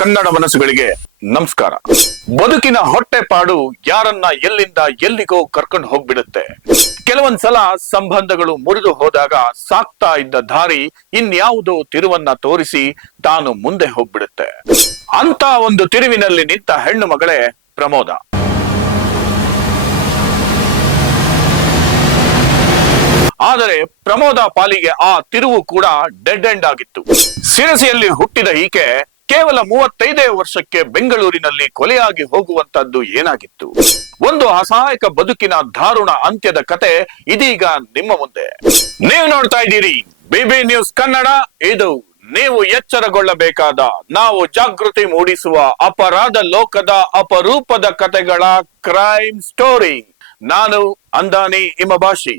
ಕನ್ನಡ ಮನಸ್ಸುಗಳಿಗೆ ನಮಸ್ಕಾರ. ಬದುಕಿನ ಹೊಟ್ಟೆಪಾಡು ಯಾರನ್ನ ಎಲ್ಲಿಂದ ಎಲ್ಲಿಗೋ ಕರ್ಕೊಂಡು ಹೋಗ್ಬಿಡುತ್ತೆ. ಕೆಲವೊಂದ್ಸಲ ಸಂಬಂಧಗಳು ಮುರಿದು ಹೋದಾಗ ಸಾಕ್ತಾ ಇದ್ದ ದಾರಿ ಇನ್ಯಾವುದೋ ತಿರುವನ್ನ ತೋರಿಸಿ ತಾನು ಮುಂದೆ ಹೋಗ್ಬಿಡುತ್ತೆ. ಅಂತ ಒಂದು ತಿರುವಿನಲ್ಲಿ ನಿಂತ ಹೆಣ್ಣು ಮಗಳೇ ಪ್ರಮೋದ. ಆದರೆ ಪ್ರಮೋದ ಪಾಲಿಗೆ ಆ ತಿರುವು ಕೂಡ ಡೆಡ್ ಎಂಡ್ ಆಗಿತ್ತು. ಸಿರಸಿಯಲ್ಲಿ ಹುಟ್ಟಿದ ಈಕೆ ಕೇವಲ 35 ವರ್ಷಕ್ಕೆ ಬೆಂಗಳೂರಿನಲ್ಲಿ ಕೊಲೆಯಾಗಿ ಹೋಗುವಂತದ್ದು ಏನಾಗಿತ್ತು? ಒಂದು ಅಸಹಾಯಕ ಬದುಕಿನ ದಾರುಣ ಅಂತ್ಯದ ಕತೆ ಇದೀಗ ನಿಮ್ಮ ಮುಂದೆ. ನೀವು ನೋಡ್ತಾ ಇದ್ದೀರಿ ಬಿಬಿ ನ್ಯೂಸ್ ಕನ್ನಡ. ಇದು ನೀವು ಎಚ್ಚರಗೊಳ್ಳಬೇಕಾದ, ನಾವು ಜಾಗೃತಿ ಮೂಡಿಸುವ ಅಪರಾಧ ಲೋಕದ ಅಪರೂಪದ ಕತೆಗಳ ಕ್ರೈಮ್ ಸ್ಟೋರಿ. ನಾನು ಅಂದಾನಿ ಇಮಬಾಷಿ.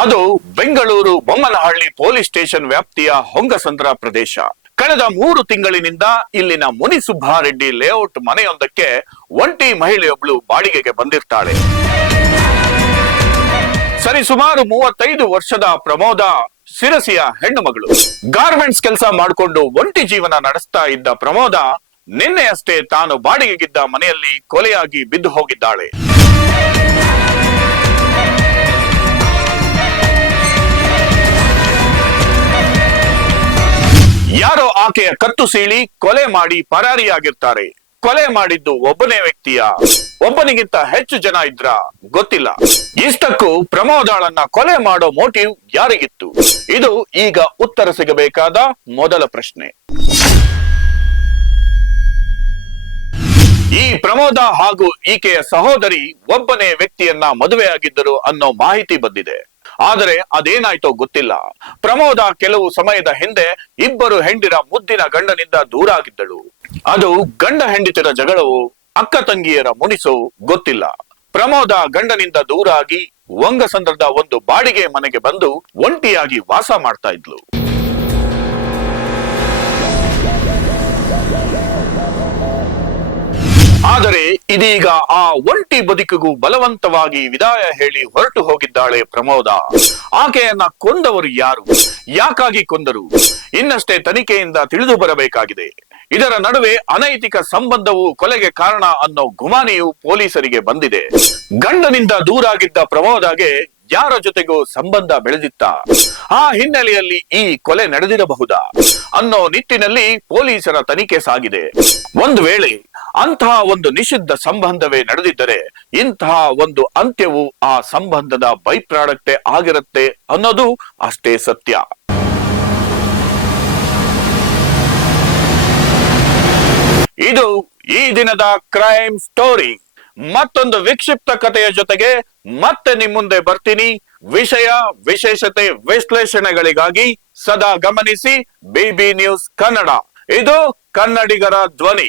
ಅದು ಬೆಂಗಳೂರು ಬೊಮ್ಮನಹಳ್ಳಿ ಪೊಲೀಸ್ ಸ್ಟೇಷನ್ ವ್ಯಾಪ್ತಿಯ ಹೊಂಗಸಂದ್ರ ಪ್ರದೇಶ. ಕಳೆದ 3 ತಿಂಗಳಿನಿಂದ ಇಲ್ಲಿನ ಮುನಿಸುಬ್ಬಾರೆಡ್ಡಿ ಲೇಔಟ್ ಮನೆಯೊಂದಕ್ಕೆ ಒಂಟಿ ಮಹಿಳೆಯೊಬ್ಬಳು ಬಾಡಿಗೆಗೆ ಬಂದಿರ್ತಾಳೆ. ಸರಿಸುಮಾರು 35 ವರ್ಷದ ಪ್ರಮೋದ ಸಿರಸಿಯ ಹೆಣ್ಣು ಮಗಳು. ಗಾರ್ಮೆಂಟ್ಸ್ ಕೆಲಸ ಮಾಡಿಕೊಂಡು ಒಂಟಿ ಜೀವನ ನಡೆಸ್ತಾ ಇದ್ದ ಪ್ರಮೋದ ನಿನ್ನೆಯಷ್ಟೇ ತಾನು ಬಾಡಿಗೆಗಿದ್ದ ಮನೆಯಲ್ಲಿ ಕೊಲೆಯಾಗಿ ಬಿದ್ದು ಹೋಗಿದ್ದಾಳೆ. ಯಾರೋ ಆಕೆಯ ಕತ್ತು ಸೀಳಿ ಕೊಲೆ ಮಾಡಿ ಪರಾರಿಯಾಗಿರ್ತಾರೆ. ಕೊಲೆ ಮಾಡಿದ್ದು ಒಬ್ಬನೇ ವ್ಯಕ್ತಿಯ, ಒಬ್ಬನಿಗಿಂತ ಹೆಚ್ಚು ಜನ ಇದ್ರ ಗೊತ್ತಿಲ್ಲ. ಇಷ್ಟಕ್ಕೂ ಪ್ರಮೋದಾಳನ್ನ ಕೊಲೆ ಮಾಡೋ ಮೋಟಿವ್ ಯಾರಿಗಿತ್ತು? ಇದು ಈಗ ಉತ್ತರ ಸಿಗಬೇಕಾದ ಮೊದಲ ಪ್ರಶ್ನೆ. ಈ ಪ್ರಮೋದ ಹಾಗೂ ಈಕೆಯ ಸಹೋದರಿ ಒಬ್ಬನೇ ವ್ಯಕ್ತಿಯನ್ನ ಮದುವೆಯಾಗಿದ್ದರು ಅನ್ನೋ ಮಾಹಿತಿ ಬಂದಿದೆ. ಆದರೆ ಅದೇನಾಯ್ತೋ ಗೊತ್ತಿಲ್ಲ. ಪ್ರಮೋದ ಕೆಲವು ಸಮಯದ ಹಿಂದೆ ಇಬ್ಬರು ಹೆಂಡಿರ ಮುದ್ದಿನ ಗಂಡನಿಂದ ದೂರ ಆಗಿದ್ದಳು. ಅದು ಗಂಡ ಹೆಂಡಿತಿರ ಜಗಳವೋ ಅಕ್ಕ ತಂಗಿಯರ ಮುನಿಸೋ ಗೊತ್ತಿಲ್ಲ. ಪ್ರಮೋದ ಗಂಡನಿಂದ ದೂರ ಆಗಿ ಹೊಂಗಸಂದ್ರದ ಒಂದು ಬಾಡಿಗೆ ಮನೆಗೆ ಬಂದು ಒಂಟಿಯಾಗಿ ವಾಸ ಮಾಡ್ತಾ ಇದ್ಲು. ಆದರೆ ಇದೀಗ ಆ ಒಂಟಿ ಬದುಕಿಗೂ ಬಲವಂತವಾಗಿ ವಿದಾಯ ಹೇಳಿ ಹೊರಟು ಹೋಗಿದ್ದಾಳೆ ಪ್ರಮೋದ. ಆಕೆಯನ್ನ ಕೊಂದವರು ಯಾರು? ಯಾಕಾಗಿ ಕೊಂದರು? ಇನ್ನಷ್ಟೇ ತನಿಖೆಯಿಂದ ತಿಳಿದು ಬರಬೇಕಾಗಿದೆ. ಇದರ ನಡುವೆ ಅನೈತಿಕ ಸಂಬಂಧವು ಕೊಲೆಗೆ ಕಾರಣ ಅನ್ನೋ ಗುಮಾನಿಯು ಪೊಲೀಸರಿಗೆ ಬಂದಿದೆ. ಗಂಡನಿಂದ ದೂರಾಗಿದ್ದ ಪ್ರಮೋದಗೆ ಯಾರ ಜೊತೆಗೂ ಸಂಬಂಧ ಬೆಳೆದಿತ್ತ? ಆ ಹಿನ್ನೆಲೆಯಲ್ಲಿ ಈ ಕೊಲೆ ನಡೆದಿರಬಹುದಾ ಅನ್ನೋ ನಿಟ್ಟಿನಲ್ಲಿ ಪೊಲೀಸರ ತನಿಖೆ ಸಾಗಿದೆ. ಒಂದು ವೇಳೆ ಅಂತಹ ಒಂದು ನಿಷಿದ್ಧ ಸಂಬಂಧವೇ ನಡೆದಿದ್ದರೆ ಇಂತಹ ಒಂದು ಅಂತ್ಯವು ಆ ಸಂಬಂಧದ ಬೈ ಪ್ರಾಡಕ್ಟೇ ಆಗಿರುತ್ತೆ ಅನ್ನೋದು ಅಷ್ಟೇ ಸತ್ಯ. ಇದು ಈ ದಿನದ ಕ್ರೈಮ್ ಸ್ಟೋರಿ. ಮತ್ತೊಂದು ವಿಕ್ಷಿಪ್ತ ಕಥೆಯ ಜೊತೆಗೆ ಮತ್ತೆ ನಿಮ್ ಮುಂದೆ ಬರ್ತೀನಿ. ವಿಷಯ ವಿಶೇಷತೆ ವಿಶ್ಲೇಷಣೆಗಳಿಗಾಗಿ ಸದಾ ಗಮನಿಸಿ ಬಿಬಿ ನ್ಯೂಸ್ ಕನ್ನಡ. ಇದು ಕನ್ನಡಿಗರ ಧ್ವನಿ.